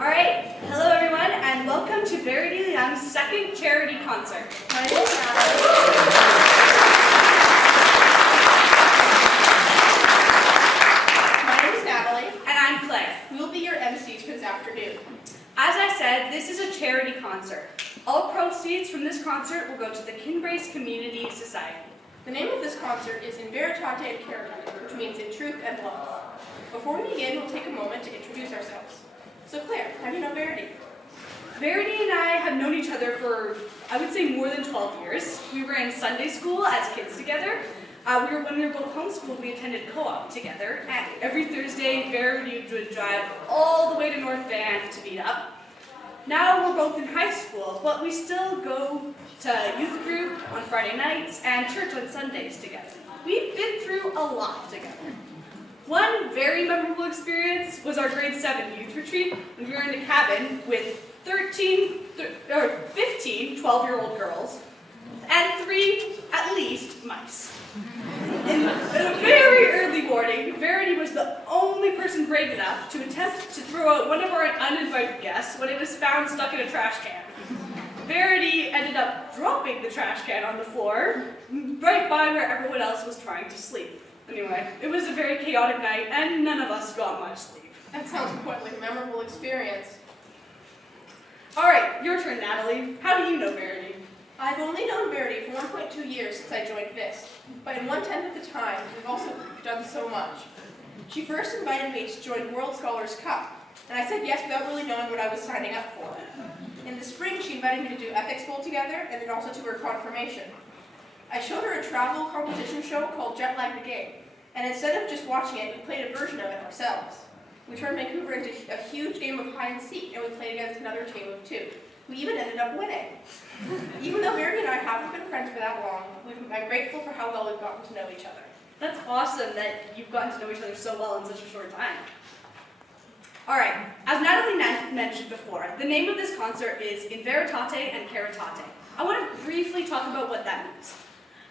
All right, hello everyone, and welcome to Verity Leung's second charity concert. My name is Natalie. And I'm Claire. We will be your MCs for this afternoon. As I said, this is a charity concert. All proceeds from this concert will go to the Kinbrace Community Society. The name of this concert is In Veritate and Caritate, which means in truth and love. Before we begin, we'll take a moment to introduce ourselves. So Claire, how do you know Verity? Verity and I have known each other for, I would say, more than 12 years. We were in Sunday school as kids together. When we were both homeschooled, we attended co-op together. And every Thursday, Verity would drive all the way to North Van to meet up. Now we're both in high school, but we still go to youth group on Friday nights and church on Sundays together. We've been through a lot together. One very memorable experience was our grade 7 youth retreat when we were in a cabin with 15 12-year-old girls and 3, at least, mice. In a very early morning, Verity was the only person brave enough to attempt to throw out one of our uninvited guests when it was found stuck in a trash can. Verity ended up dropping the trash can on the floor, right by where everyone else was trying to sleep. Anyway, it was a very chaotic night, and none of us got much sleep. That sounds quite like a memorable experience. All right, your turn, Natalie. How do you know Verity? I've only known Verity for 1.2 years since I joined VISST, but in 1/10 of the time, we've also done so much. She first invited me to join World Scholars Cup, and I said yes without really knowing what I was signing up for. In the spring, she invited me to do Ethics Bowl together, and then also to her confirmation. I showed her a travel competition show called Jet Lag the Game, and instead of just watching it, we played a version of it ourselves. We turned Vancouver into a huge game of hide and seek, and we played against another team of 2. We even ended up winning. Even though Verity and I haven't been friends for that long, I'm grateful for how well we've gotten to know each other. That's awesome that you've gotten to know each other so well in such a short time. All right, as Natalie mentioned before, the name of this concert is In Veritate and Caritate. I want to briefly talk about what that means.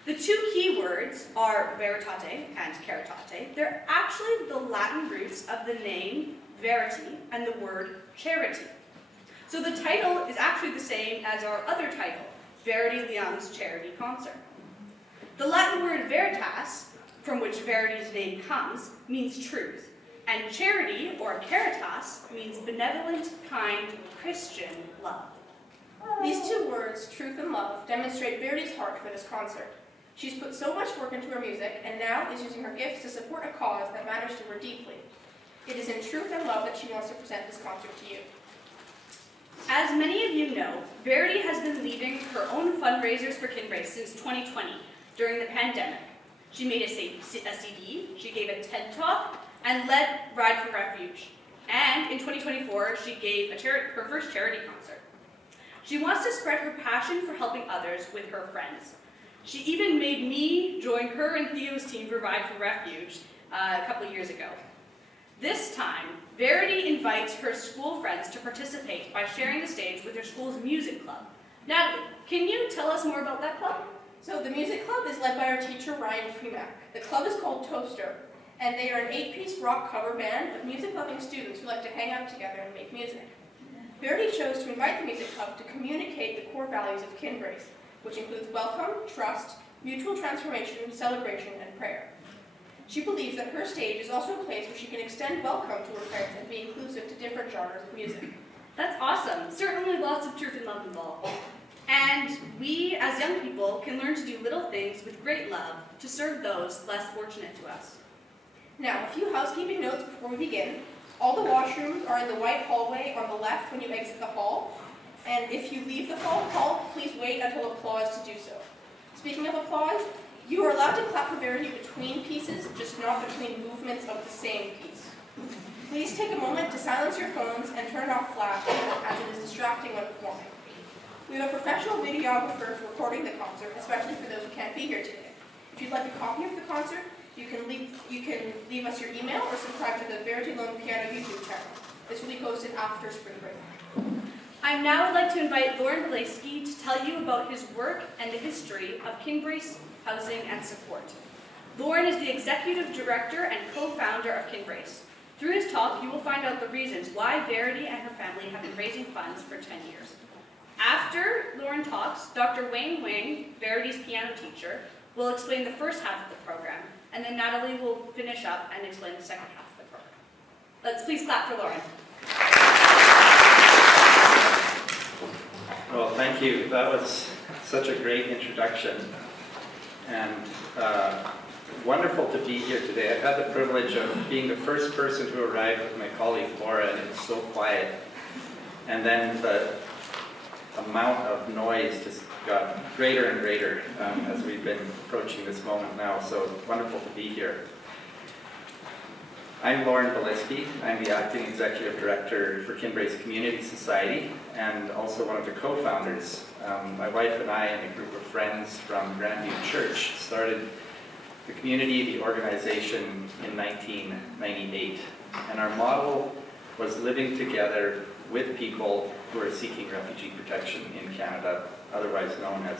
The 2 key words are Veritate and Caritate. They're actually the Latin roots of the name Verity and the word charity. So the title is actually the same as our other title, Verity Leung's Charity Concert. The Latin word veritas, from which Verity's name comes, means truth, and charity, or caritas, means benevolent, kind, Christian love. These 2 words, truth and love, demonstrate Verity's heart for this concert. She's put so much work into her music, and now is using her gifts to support a cause that matters to her deeply. It is in truth and love that she wants to present this concert to you. As many of you know, Verity has been leading her own fundraisers for Kinbrace since 2020, during the pandemic. She made a CD, she gave a TED Talk, and led Ride for Refuge. And in 2024, she gave her first charity concert. She wants to spread her passion for helping others with her friends. She even made me join her and Theo's team for Ride for Refuge a couple of years ago. This time, Verity invites her school friends to participate by sharing the stage with her school's music club. Natalie, can you tell us more about that club? So the music club is led by our teacher, Ryan Premack. The club is called Toaster, and they are an 8-piece rock cover band of music-loving students who like to hang out together and make music. Verity chose to invite the music club to communicate the core values of Kinbrace, which includes welcome, trust, mutual transformation, celebration, and prayer. She believes that her stage is also a place where she can extend welcome to her friends and be inclusive to different genres of music. That's awesome. Certainly lots of truth and love involved. And we, as young people, can learn to do little things with great love to serve those less fortunate to us. Now, a few housekeeping notes before we begin. All the washrooms are in the white hallway on the left when you exit the hall. And if you leave the hall, please wait until applause to do so. Speaking of applause, you are allowed to clap for Verity between pieces, just not between movements of the same piece. Please take a moment to silence your phones and turn off flash as it is distracting when performing. We have a professional videographer recording the concert, especially for those who can't be here today. If you'd like a copy of the concert, you can leave us your email or subscribe to the Verity Leung Piano YouTube channel. This will be posted after spring break. I now would like to invite LISZT to tell you about his work and the history of Kinbrace Housing and Support. Lauren is the Executive Director and co-founder of Kinbrace. Through his talk, you will find out the reasons why Verity and her family have been raising funds for 10 years. After Lauren talks, Dr. Wayne Wang, Verity's piano teacher, will explain the first half of the program, and then Natalie will finish up and explain the second half of the program. Let's please clap for Lauren. Well, thank you. That was such a great introduction, and wonderful to be here today. I've had the privilege of being the first person to arrive with my colleague Laura, and it's so quiet. And then the amount of noise just got greater and greater as we've been approaching this moment now, so wonderful to be here. I'm Lauren Belitsky. I'm the Acting Executive Director for Kinbrace Community Society and also one of the co-founders. My wife and I and a group of friends from Grandview Church started the community, the organization, in 1998. And our model was living together with people who are seeking refugee protection in Canada, otherwise known as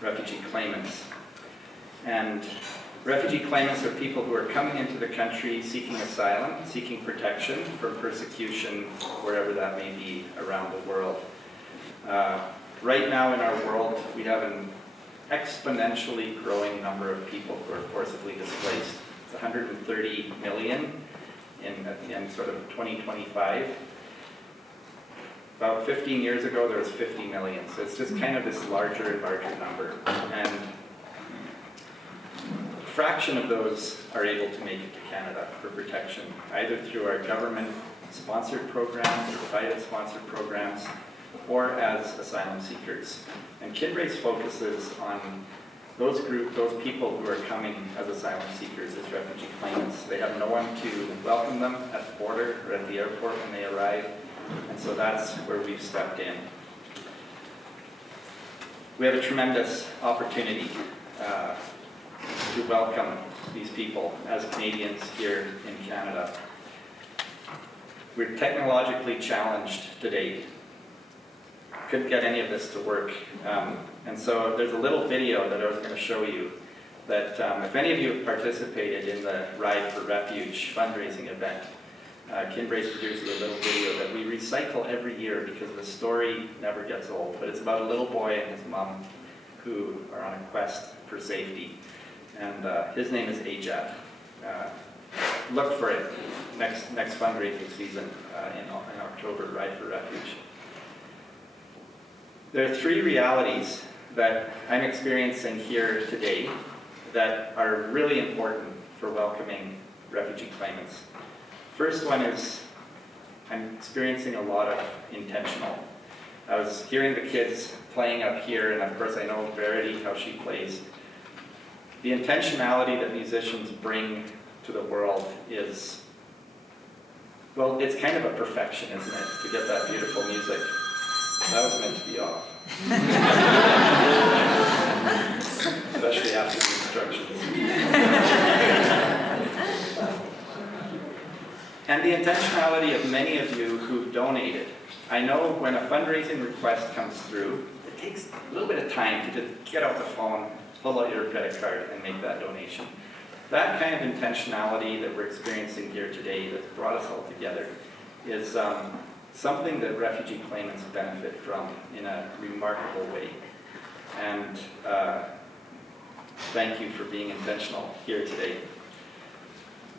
refugee claimants. And refugee claimants are people who are coming into the country seeking asylum, seeking protection from persecution, wherever that may be around the world. Right now in our world, we have an exponentially growing number of people who are forcibly displaced. It's 130 million at the end sort of 2025. About 15 years ago, there was 50 million. So it's just kind of this larger and larger number. And a fraction of those are able to make it to Canada for protection, either through our government-sponsored programs or private-sponsored programs, or as asylum seekers. And Kinbrace focuses on those people who are coming as asylum seekers, as refugee claimants. They have no one to welcome them at the border or at the airport when they arrive, and so that's where we've stepped in. We have a tremendous opportunity to welcome these people as Canadians here in Canada. We're technologically challenged today. Couldn't get any of this to work. And so there's a little video that I was going to show you that if any of you have participated in the Ride for Refuge fundraising event, Kinbrace produces a little video that we recycle every year because the story never gets old. But it's about a little boy and his mom who are on a quest for safety. And his name is Étude. Look for it next fundraising season in October, Ride for Refuge. There are three realities that I'm experiencing here today that are really important for welcoming refugee claimants. First one is I'm experiencing a lot of intentional. I was hearing the kids playing up here, and of course I know Verity, how she plays. The intentionality that musicians bring to the world is, well, it's kind of a perfection, isn't it, to get that beautiful music. That was meant to be off. Especially after the instructions. And the intentionality of many of you who've donated. I know when a fundraising request comes through, it takes a little bit of time to just get out the phone, pull out your credit card, and make that donation. That kind of intentionality that we're experiencing here today that's brought us all together is something that refugee claimants benefit from in a remarkable way. And thank you for being intentional here today.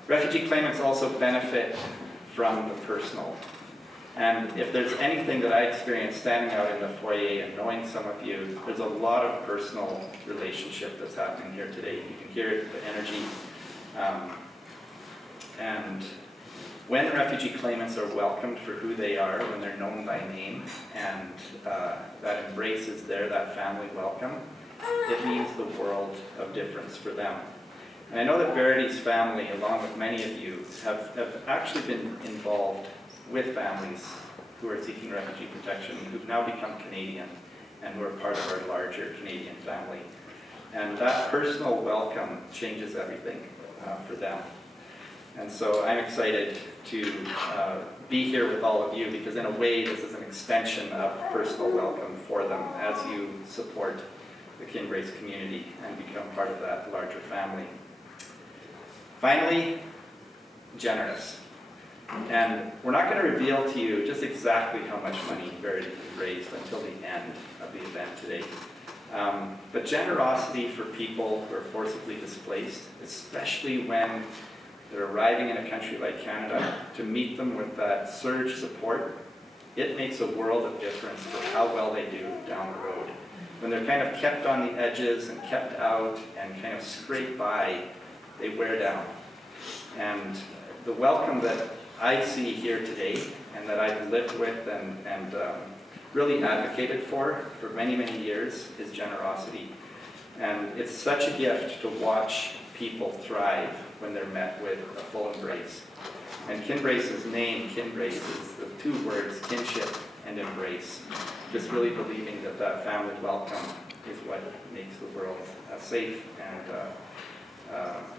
Refugee claimants also benefit from the personal. And if there's anything that I experienced standing out in the foyer and knowing some of you, there's a lot of personal relationship that's happening here today. You can hear it, the energy. And when refugee claimants are welcomed for who they are, when they're known by name, and that embrace is there, that family welcome, it means the world of difference for them. And I know that Verity's family, along with many of you, have actually been involved with families who are seeking refugee protection, who've now become Canadian, and who are part of our larger Canadian family. And that personal welcome changes everything for them. And so I'm excited to be here with all of you because in a way this is an extension of personal welcome for them as you support the Kinbrace community and become part of that larger family. Finally, generous. And we're not going to reveal to you just exactly how much money Verity raised until the end of the event today. But generosity for people who are forcibly displaced, especially when they're arriving in a country like Canada, to meet them with that surge support, it makes a world of difference for how well they do down the road. When they're kind of kept on the edges and kept out and kind of scraped by, they wear down. And the welcome that I see here today and that I've lived with and really advocated for many, many years is generosity. And it's such a gift to watch people thrive when they're met with a full embrace. And Kinbrace's name, Kinbrace, is the two words, kinship and embrace. Just really believing that that family welcome is what makes the world a safe and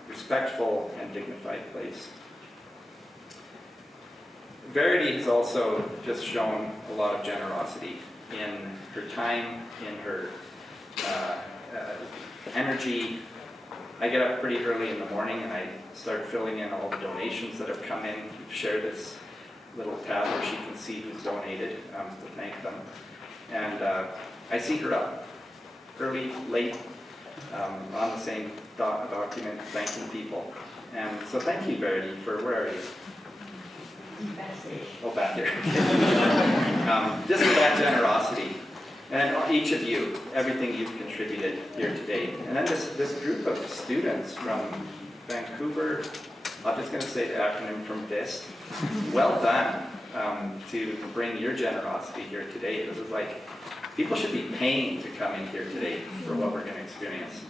respectful and dignified place. Verity has also just shown a lot of generosity in her time, in her energy. I get up pretty early in the morning and I start filling in all the donations that have come in. We've shared this little tab where she can see who's donated to thank them. And I see her up early, late, on the same document, thanking people. And so thank you, Verity, for where are you? Oh, back here. Just for that generosity. And each of you, everything you've contributed here today. And then this group of students from Vancouver, I'm just going to say the acronym from VISST. Well done to bring your generosity here today. This is like, people should be paying to come in here today for what we're going to experience.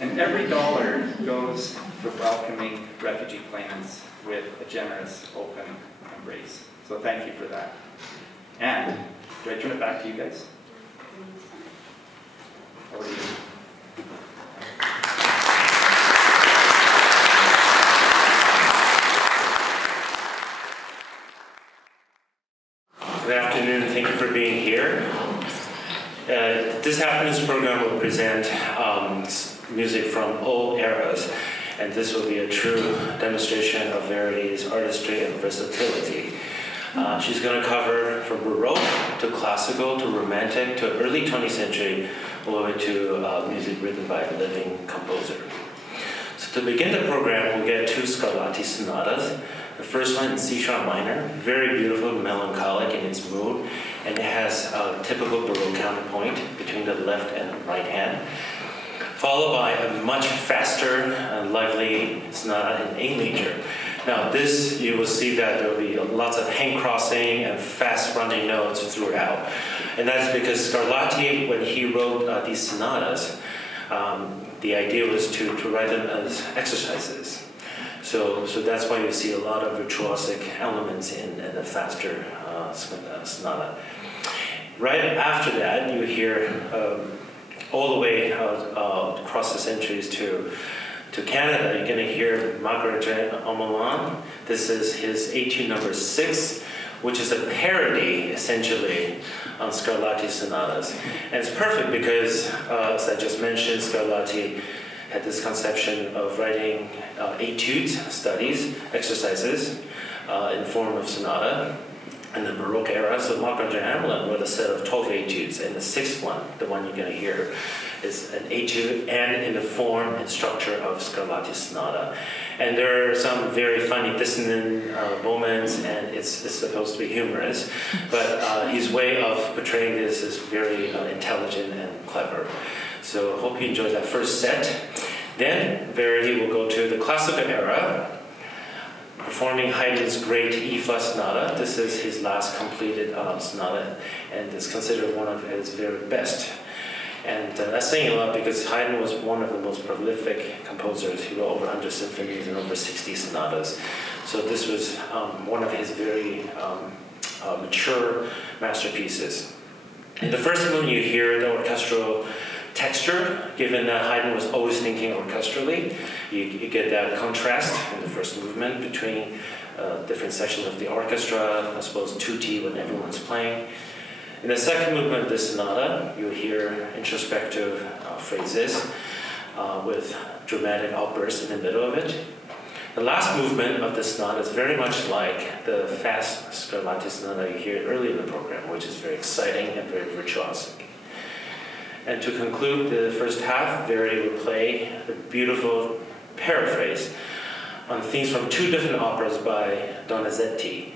And every dollar goes for welcoming refugee claimants with a generous, open embrace. So thank you for that. And do I turn it back to you guys? Over to you. Good afternoon, thank you for being here. This afternoon's program will present music from all eras, and this will be a true demonstration of Verity's artistry and versatility. She's going to cover from Baroque to classical to Romantic to early 20th century, all the way to music written by a living composer. So to begin the program, we'll get two Scarlatti sonatas. The first one in C-sharp minor, very beautiful, melancholic in its mood, and it has a typical Baroque counterpoint between the left and right hand, followed by a much faster and lively sonata in A major. Now this, you will see that there will be lots of hand crossing and fast running notes throughout. And that's because Scarlatti, when he wrote these sonatas, the idea was to write them as exercises. So that's why you see a lot of virtuosic elements in the faster sonata. Right after that, you hear all the way across the centuries to Canada, you're going to hear HAMELIN. This is his Étude number 6, which is a parody, essentially, on Scarlatti sonatas. And it's perfect because, as I just mentioned, Scarlatti had this conception of writing études, studies, exercises, in form of sonata. In the Baroque era, so Omaggio and HAMELIN wrote a set of 12 études, and the sixth one, the one you're going to hear, is an étude and in the form and structure of Scarlatti's sonata. And there are some very funny dissonant moments, and it's supposed to be humorous, but his way of portraying this is very intelligent and clever. So hope you enjoyed that first set. Then Verity will go to the classical era, performing Haydn's great E-flat sonata. This is his last completed sonata, and it's considered one of his very best. And that's saying a lot because Haydn was one of the most prolific composers. He wrote over 100 symphonies and over 60 sonatas. So this was one of his very mature masterpieces. In the first movement, you hear the orchestral texture, given that Haydn was always thinking orchestrally. You get that contrast in the first movement between different sections of the orchestra, I suppose tutti when everyone's playing. In the second movement of this sonata, you hear introspective phrases with dramatic outbursts in the middle of it. The last movement of the sonata is very much like the fast Scarlatti sonata you hear early in the program, which is very exciting and very virtuosic. And to conclude the first half, Verity will play a beautiful paraphrase on themes from two different operas by Donizetti.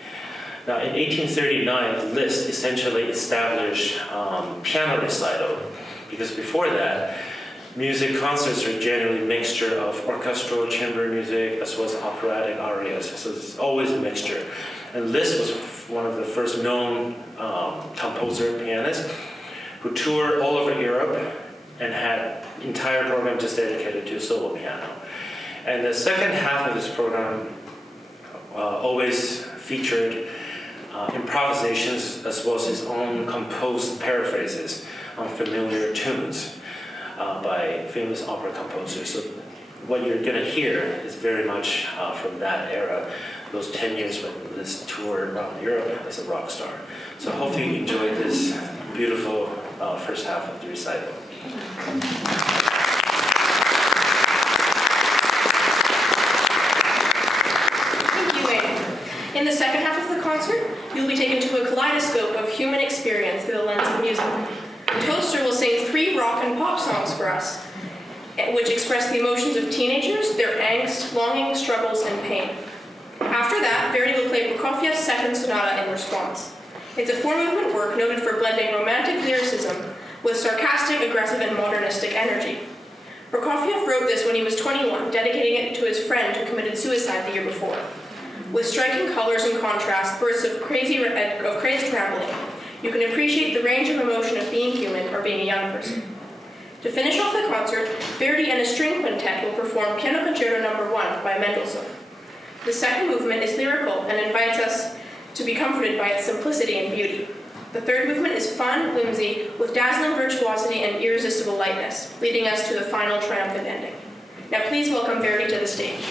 Now, in 1839, LISZT essentially established piano recital, because before that, music concerts are generally a mixture of orchestral chamber music as well as operatic arias, so it's always a mixture. And LISZT was one of the first known composer pianists who toured all over Europe and had entire program just dedicated to solo piano. And the second half of this program always featured improvisations as well as his own composed paraphrases on familiar tunes by famous opera composers. So what you're going to hear is very much from that era, those 10 years when LISZT toured around Europe as a rock star. So hopefully you enjoyed this beautiful first half of the recital. Thank you, Wayne. In the second half of the concert, you'll be taken to a kaleidoscope of human experience through the lens of music. The toaster will sing 3 rock and pop songs for us, which express the emotions of teenagers, their angst, longing, struggles, and pain. After that, Verity will play Prokofiev's second sonata in response. It's a 4-movement work noted for blending romantic lyricism with sarcastic, aggressive, and modernistic energy. Prokofiev wrote this when he was 21, dedicating it to his friend who committed suicide the year before. With striking colors and contrast, bursts of crazed rambling, you can appreciate the range of emotion of being human or being a young person. To finish off the concert, Verity and a string quintet will perform Piano Concerto No. 1 by Mendelssohn. The second movement is lyrical and invites us to be comforted by its simplicity and beauty. The third movement is fun, whimsy, with dazzling virtuosity and irresistible lightness, leading us to the final triumphant ending. Now please welcome Verity to the stage.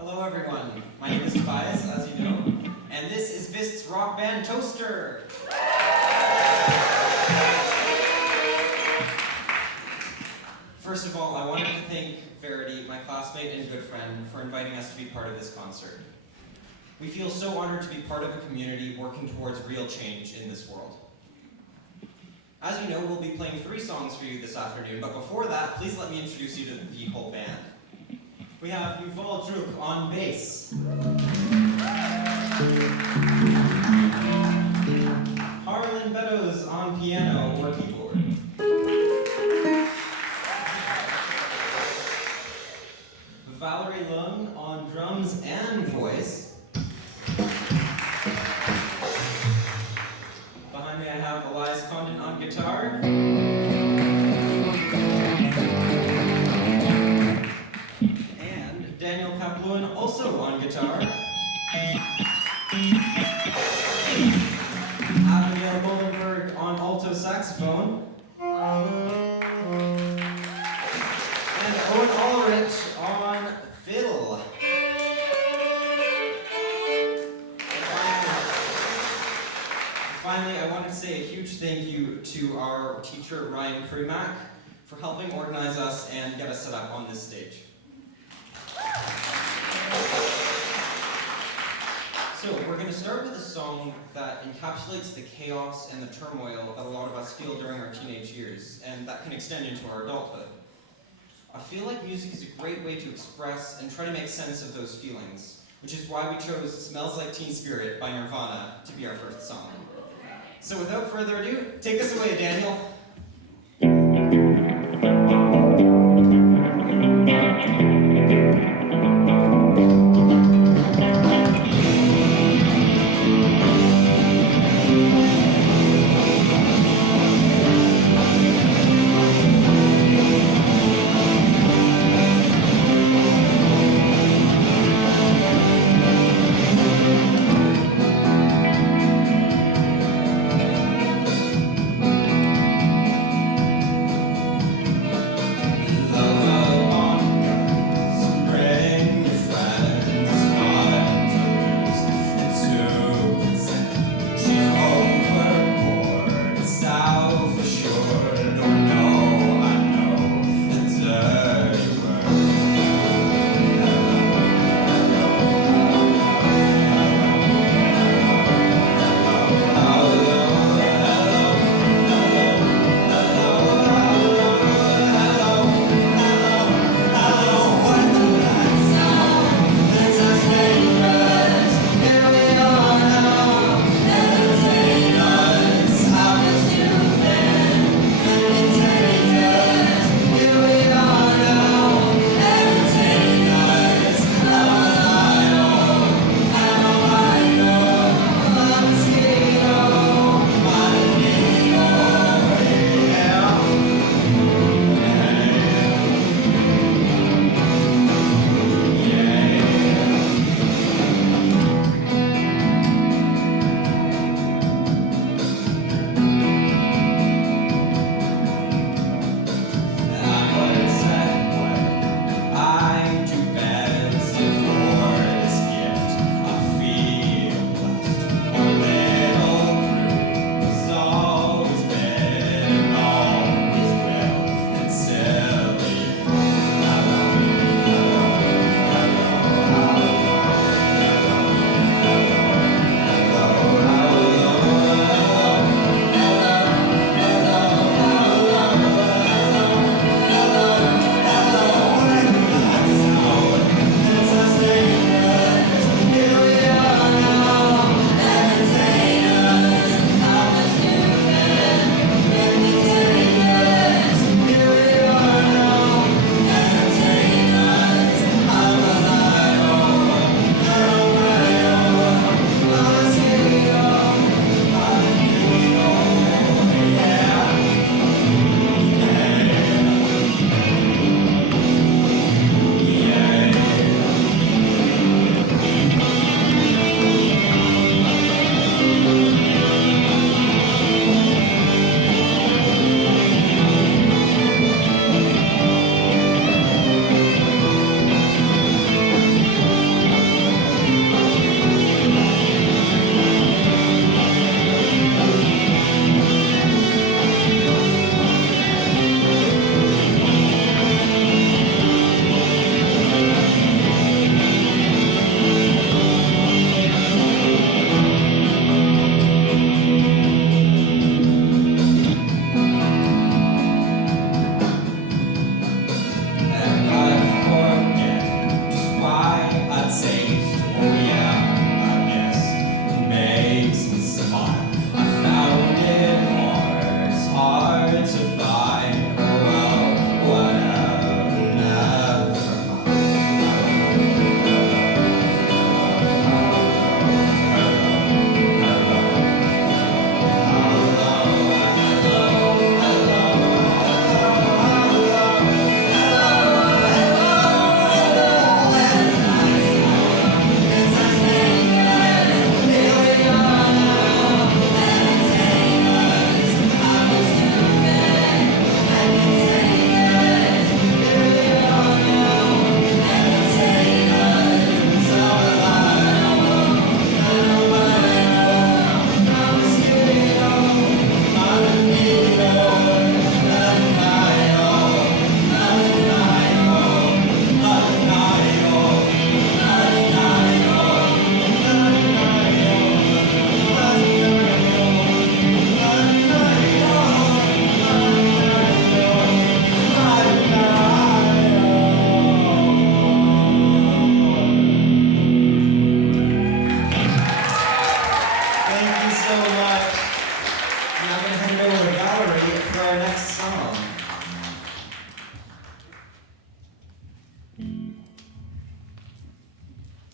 Hello everyone, my name is Tobias, as you know, and this is VISST's rock band Toaster. First of all, I wanted to thank Verity, my classmate and good friend, for inviting us to be part of this concert. We feel so honored to be part of a community working towards real change in this world. As you know, we'll be playing 3 songs for you this afternoon, but before that, please let me introduce you to the whole band. We have Yuval Druk on bass. Harlan Beddoes on piano or keyboard. Verity Leung on drums and voice. Behind me I have LISZT on guitar. Daniel Kapluan also on guitar. Abigail Bolenberg on alto saxophone. And Owen Ulrich on fiddle. Finally, I want to say a huge thank you to our teacher, Ryan Primack, for helping organize us and get us set up on this stage. So, we're going to start with a song that encapsulates the chaos and the turmoil that a lot of us feel during our teenage years, and that can extend into our adulthood. I feel like music is a great way to express and try to make sense of those feelings, which is why we chose Smells Like Teen Spirit by Nirvana to be our first song. So without further ado, take us away, Daniel.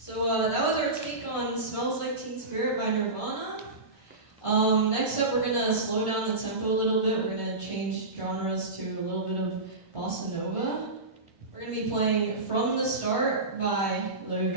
So that was our take on Smells Like Teen Spirit by Nirvana. Next up, we're gonna slow down the tempo a little bit. We're gonna change genres to a little bit of bossa nova. We're gonna be playing From the Start by Love.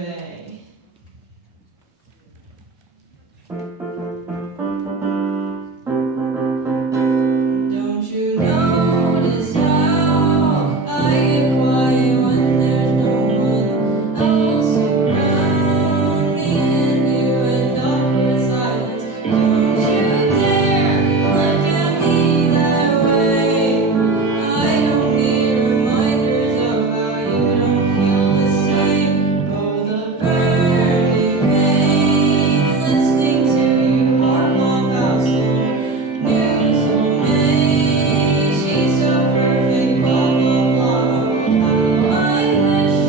Don't you notice how I get quiet when there's no one else around me and you and awkward silence? Don't you dare look at me that way. I don't need reminders of how you don't feel the same. Oh, the burning pain, listening to you harp on about some new soulmate. She's so perfect, blah blah blah. Oh, how I wish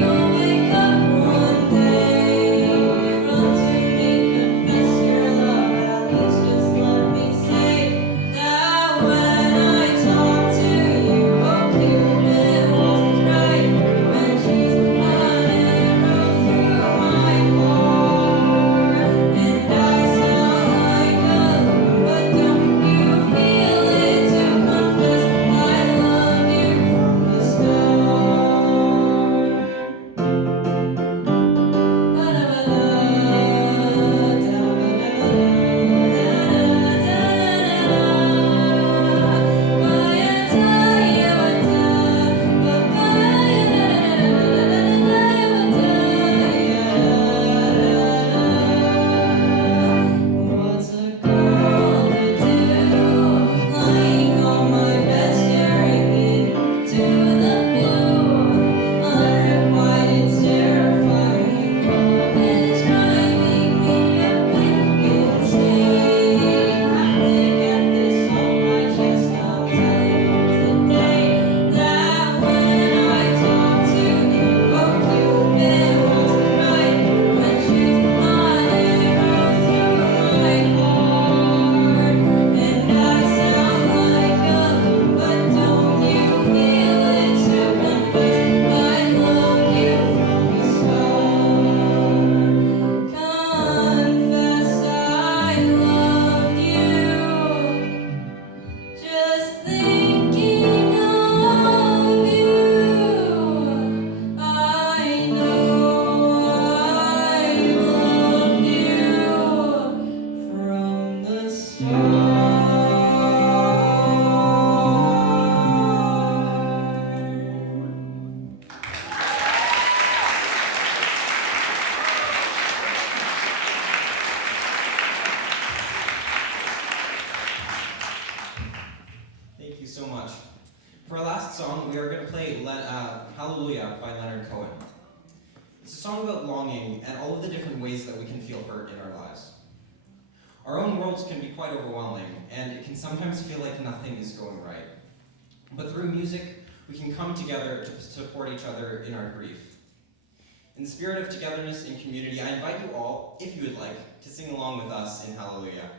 you'll wake up one day, run to me, confess your love. At least just let me say that when I talk to you, oh Cupid walks right through, and she's an arrow through my heart. And I sound like a loon, but don't you feel it to confess I love you from the start? What's a girl to do, lying on my bed staring into the blue? Unrequited, terrifying love is driving me up insane. Have to get this off my chest. I'll tell you today that when I talk to you, oh Cupid walks right through and shoots my arrow through my heart. And I sound like a loon, but don't you feel it to confess I love you from the start? Confess I loved you, just thinking of you. I know I loved you from the start. Thank you so much. For our last song, we are going to play Hallelujah by Leonard Cohen. It's a song about longing and all of the different ways that we can feel hurt in our lives. Our own worlds can be quite overwhelming, and it can sometimes feel like nothing is going right. But through music, we can come together to support each other in our grief. In the spirit of togetherness and community, I invite you all, if you would like, to sing along with us in Hallelujah.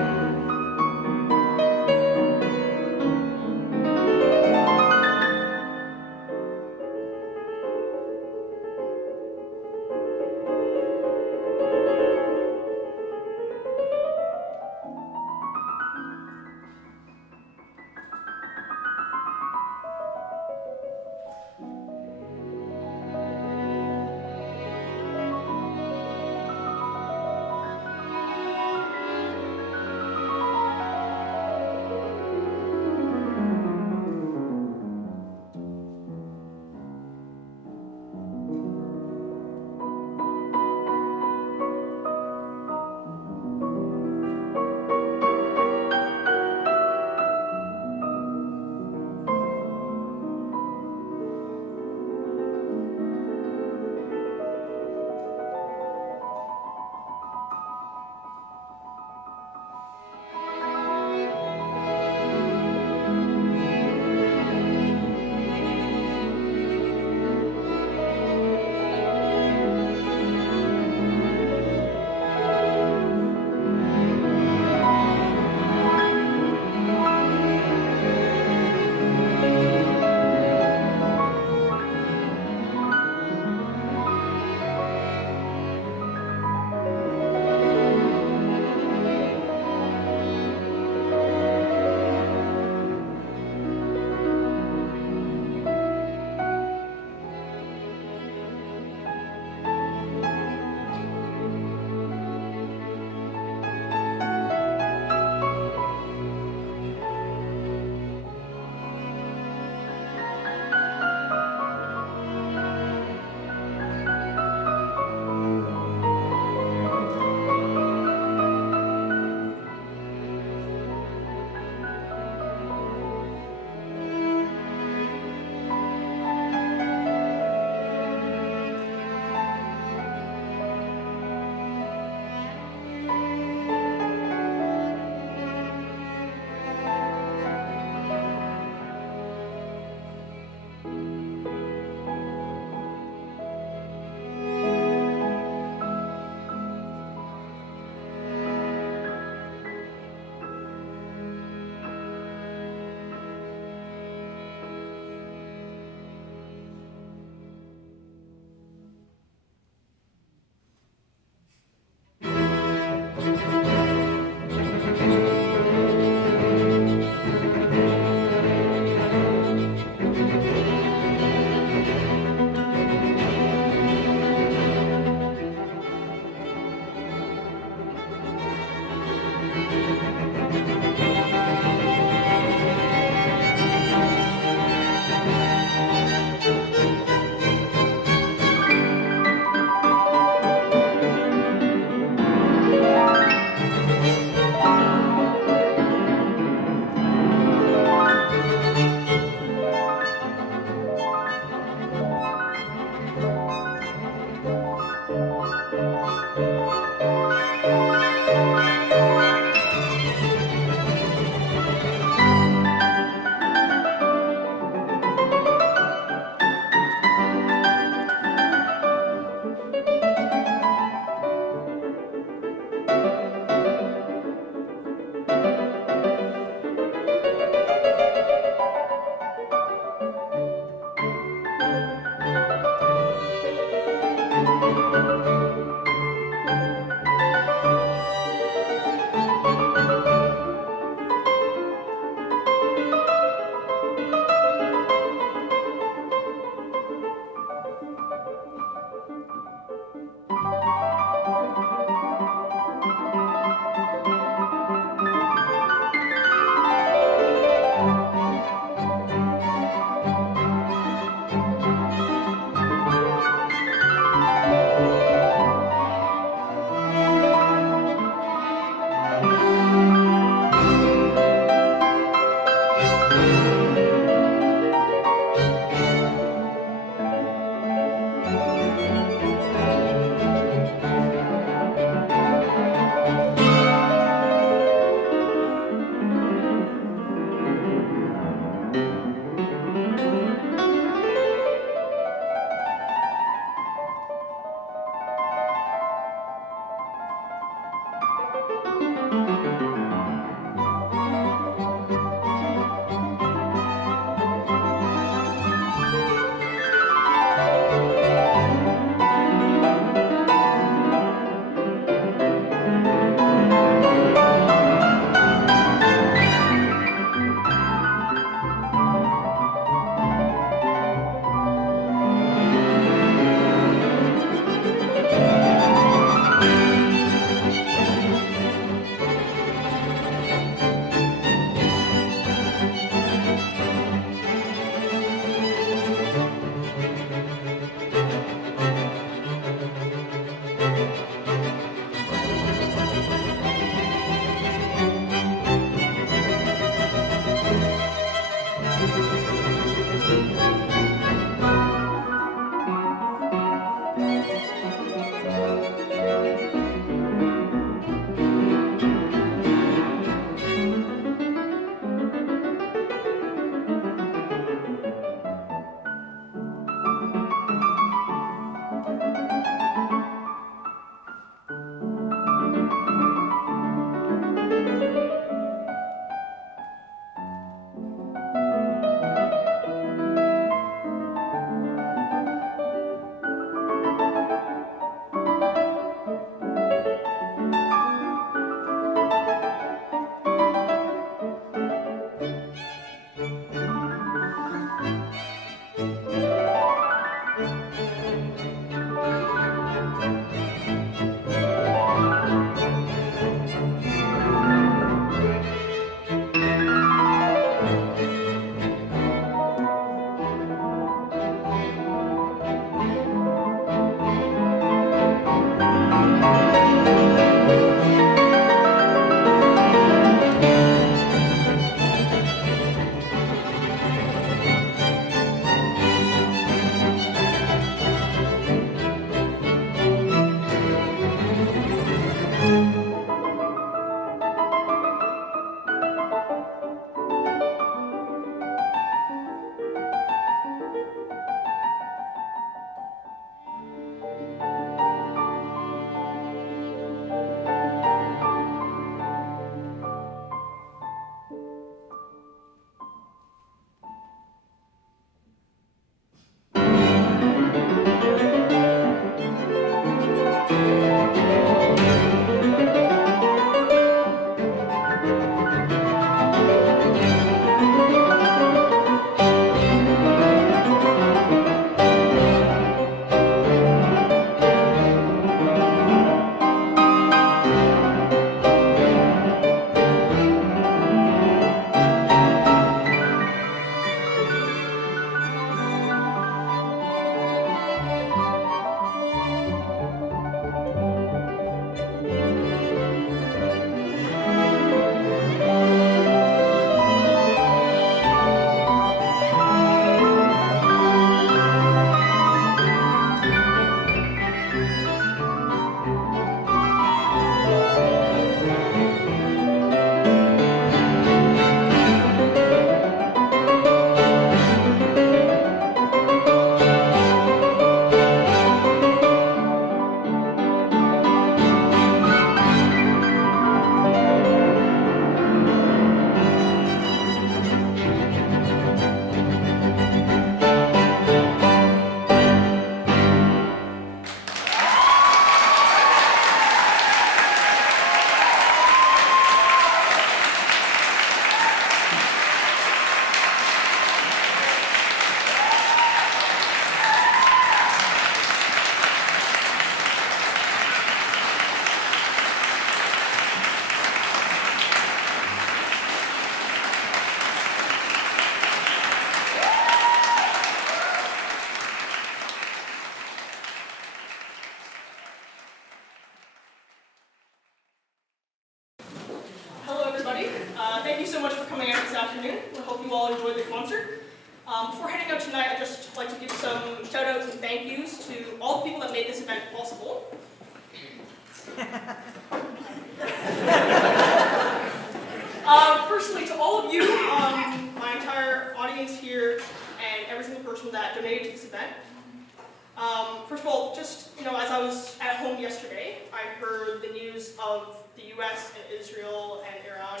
all, just, as I was at home yesterday, I heard the news of the US and Israel and Iran,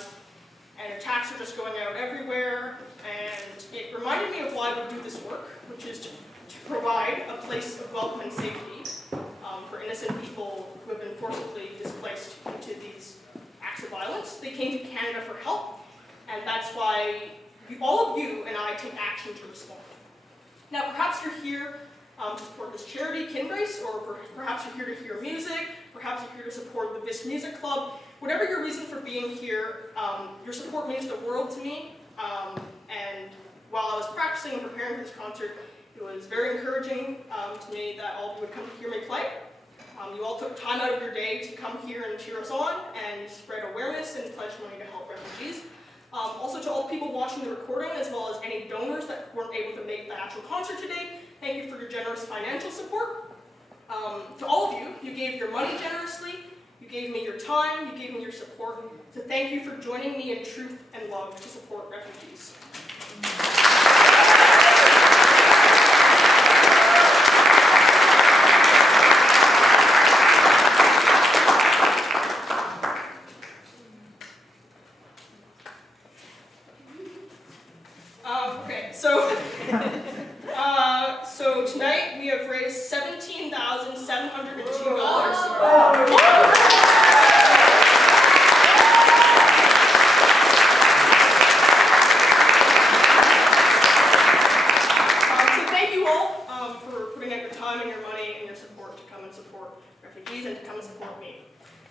and attacks are just going out everywhere, and it reminded me of why we do this work, which is to provide a place of welcome and safety for innocent people who have been forcibly displaced into these acts of violence. They came to Canada for help, and that's why all of you and I take action to respond. Now, perhaps you're here to support this charity, Kinbrace, or perhaps you're here to hear music, perhaps you're here to support the VISST Music Club. Whatever your reason for being here, your support means the world to me. And while I was practicing and preparing for this concert, it was very encouraging to me that all of you would come to hear me play. You all took time out of your day to come here and cheer us on and spread awareness and pledge money to help refugees. Also to all the people watching the recording, as well as any donors that weren't able to make the actual concert today, thank you for your generous financial support. To all of you, you gave your money generously, you gave me your time, you gave me your support. So thank you for joining me in truth and love to support refugees. So tonight we have raised $17,702. So thank you all for putting out your time and your money and your support to come and support refugees and to come and support me.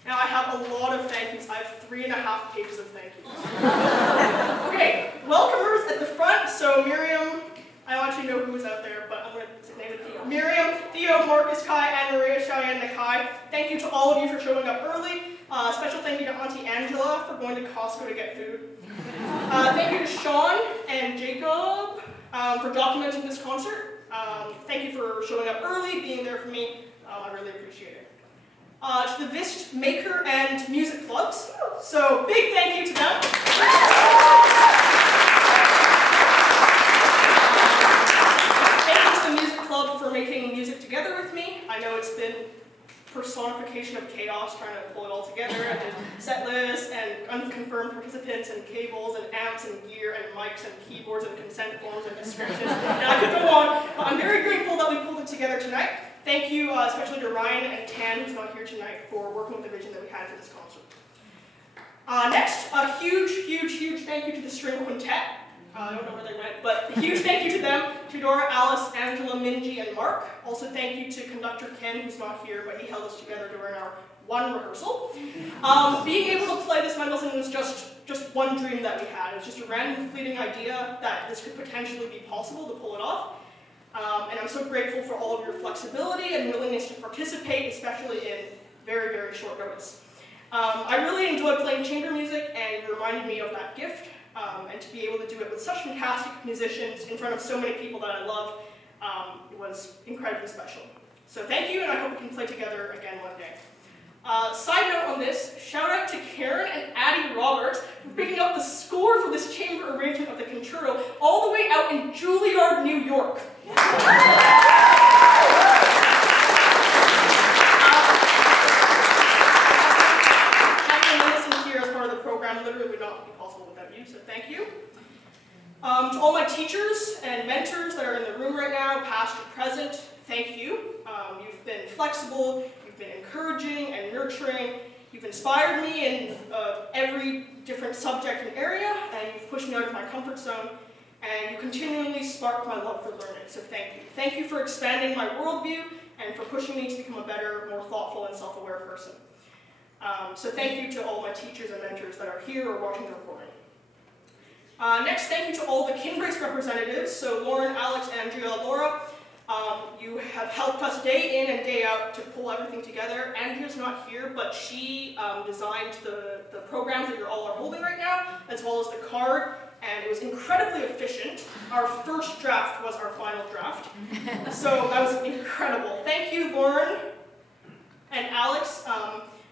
Now I have a lot of thank yous. I have 3.5 pages of thank yous. Okay, welcomers at the front. So Miriam, I don't actually know who was out there, but I'm going to name it Theo. Miriam, Theo, Marcus, Kai, Anne Maria, Cheyenne, Nakai. Thank you to all of you for showing up early. Special thank you to Auntie Angela for going to Costco to get food. Thank you to Sean and Jacob for documenting this concert. Thank you for showing up early, being there for me. I really appreciate it. To the VISST Maker and Music Clubs. So big thank you to them. Thank you to the Music Club for making music together with me. I know it's been personification of chaos trying to pull it all together, and set lists and unconfirmed participants and cables and amps and gear and mics and keyboards and consent forms and descriptions. And I could go on, but I'm very grateful that we pulled it together tonight. Thank you especially to Ryan and Tan, who's not here tonight, for working with the vision that we had for this concert. Next, a huge thank you to the string quintet. I don't know where they went, but a huge thank you to them, to Dora, Alice, Angela, Minji, and Mark. Also thank you to conductor Ken, who's not here, but he held us together during our one rehearsal. Being able to play this Mendelssohn was just one dream that we had. It was just a random fleeting idea that this could potentially be possible to pull it off. And I'm so grateful for all of your flexibility and willingness to participate, especially in very short notice. I really enjoyed playing chamber music, and you reminded me of that gift. And to be able to do it with such fantastic musicians in front of so many people that I love, it was incredibly special. So thank you, and I hope we can play together again one day. Side note on this, shout out to Karen and Addie Roberts for picking up the score for this chamber arrangement of the concerto all the way out in Juilliard, New York. Having listened here as part of the program literally would not be possible without you, so thank you. To all my teachers and mentors that are in the room right now, past or present, thank you. You've been flexible, you've been encouraging and nurturing, you've inspired me in every different subject and area, and you've pushed me out of my comfort zone, and you continually spark my love for learning, so thank you. Thank you for expanding my worldview and for pushing me to become a better, more thoughtful and self-aware person. So thank you to all my teachers and mentors that are here or watching the recording. Next, thank you to all the Kinbrace representatives, so Lauren, Alex, Andrea, Laura. You have helped us day in and day out to pull everything together. Andrea's not here, but she designed the programs that you all are holding right now, as well as the card, and it was incredibly efficient. Our first draft was our final draft, so that was incredible. Thank you, Lauren and Alex,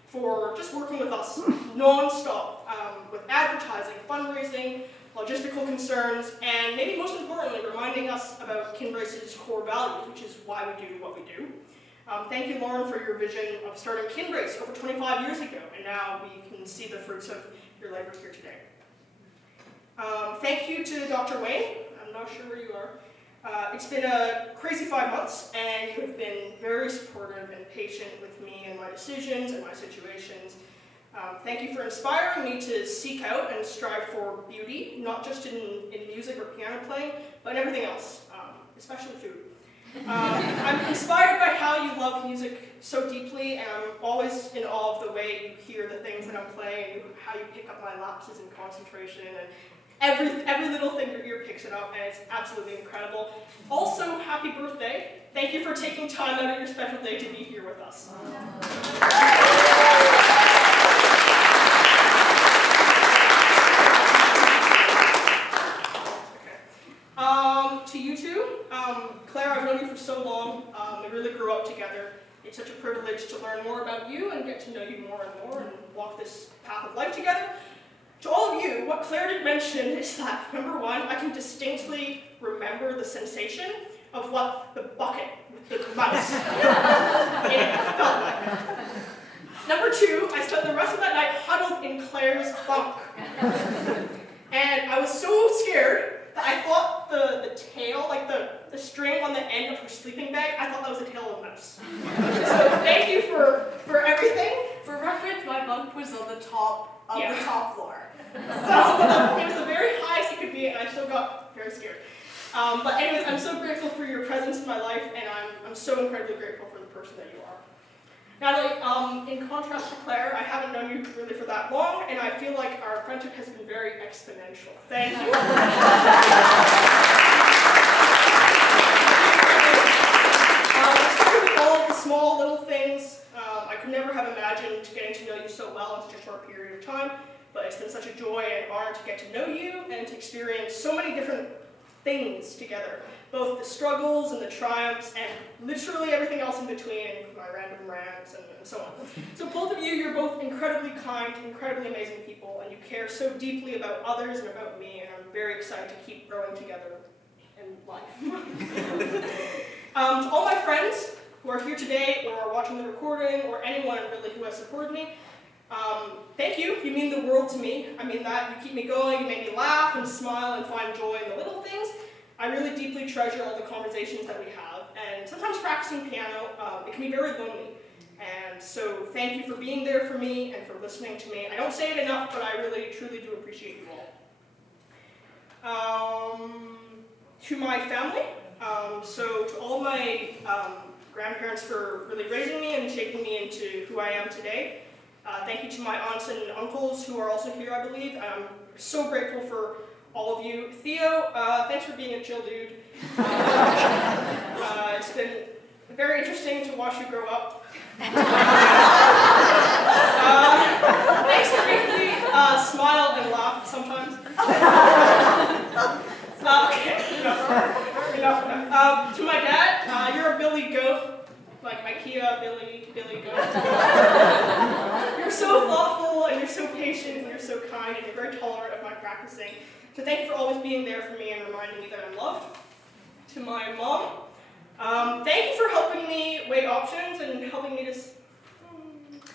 for just working with us non-stop with advertising, fundraising, logistical concerns, and maybe most importantly, reminding us about Kinbrace's core values, which is why we do what we do. Thank you, Lauren, for your vision of starting Kinbrace over 25 years ago, and now we can see the fruits of your labor here today. Thank you to Dr. Wayne. I'm not sure where you are. It's been a crazy 5 months, and you have been very supportive and patient with me and my decisions and my situations. Thank you for inspiring me to seek out and strive for beauty, not just in music or piano playing, but in everything else, especially food. I'm inspired by how you love music so deeply, and I'm always in awe of the way you hear the things that I'm playing, and how you pick up my lapses in concentration, and every little thing your ear picks it up, and it's absolutely incredible. Also, happy birthday. Thank you for taking time out of your special day to be here with us. To you two, Claire, I've known you for so long. We really grew up together. It's such a privilege to learn more about you and get to know you more and more and walk this path of life together. To all of you, what Claire did mention is that, number one, I can distinctly remember the sensation of what the bucket with the mouse in it felt like. Number two, I spent the rest of that night huddled in Claire's bunk. And I was so scared that I thought the tail, like the string on the end of her sleeping bag, I thought that was the tail of a mouse. So thank you for everything. For reference, my bunk was on the top of the top floor. So it was the very highest it could be, and I still got very scared. But anyways, I'm so grateful for your presence in my life, and I'm so incredibly grateful for the person that you are. Natalie, in contrast to Claire, I haven't known you really for that long, and I feel like our friendship has been very exponential. Thank you. Starting with all of the small little things, I could never have imagined getting to know you so well in such a short period of time, but it's been such a joy and honor to get to know you and to experience so many different things together. Both the struggles and the triumphs and literally everything else in between, my random rants and so on. So both of you, you're both incredibly kind, incredibly amazing people, and you care so deeply about others and about me, and I'm very excited to keep growing together in life. To all my friends who are here today or are watching the recording, or anyone really who has supported me, thank you. You mean the world to me. I mean that. You keep me going, you make me laugh and smile and find joy in the little things. I really deeply treasure all the conversations that we have, and sometimes practicing piano, it can be very lonely. And so thank you for being there for me and for listening to me. I don't say it enough, but I really, truly do appreciate you all. To my family, so to all my grandparents for really raising me and shaping me into who I am today. Thank you to my aunts and uncles who are also here, I believe. I'm so grateful for all of you. Theo, thanks for being a chill dude. It's been very interesting to watch you grow up. Thanks for making me smile and laugh sometimes. Okay, enough. To my dad, you're a Billy Goat, like IKEA Billy Goat. You're so thoughtful, and you're so patient, and you're so kind, and you're very tolerant of my practicing. So thank you for always being there for me and reminding me that I'm loved. To my mom, thank you for helping me weigh options and helping me to see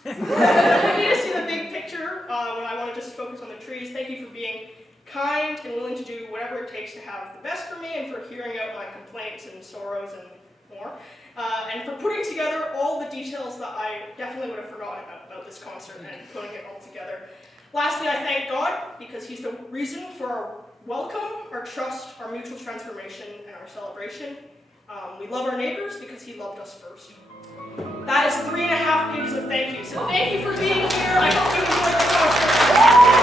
the big picture when I want to just focus on the trees. Thank you for being kind and willing to do whatever it takes to have the best for me, and for hearing out my complaints and sorrows and more. And for putting together all the details that I definitely would have forgotten about this concert and putting it all together. Lastly, I thank God, because He's the reason for our welcome, our trust, our mutual transformation, and our celebration. We love our neighbors because He loved us first. That is 3.5 pages of thank you. So thank you for being here. I hope you enjoyed the concert.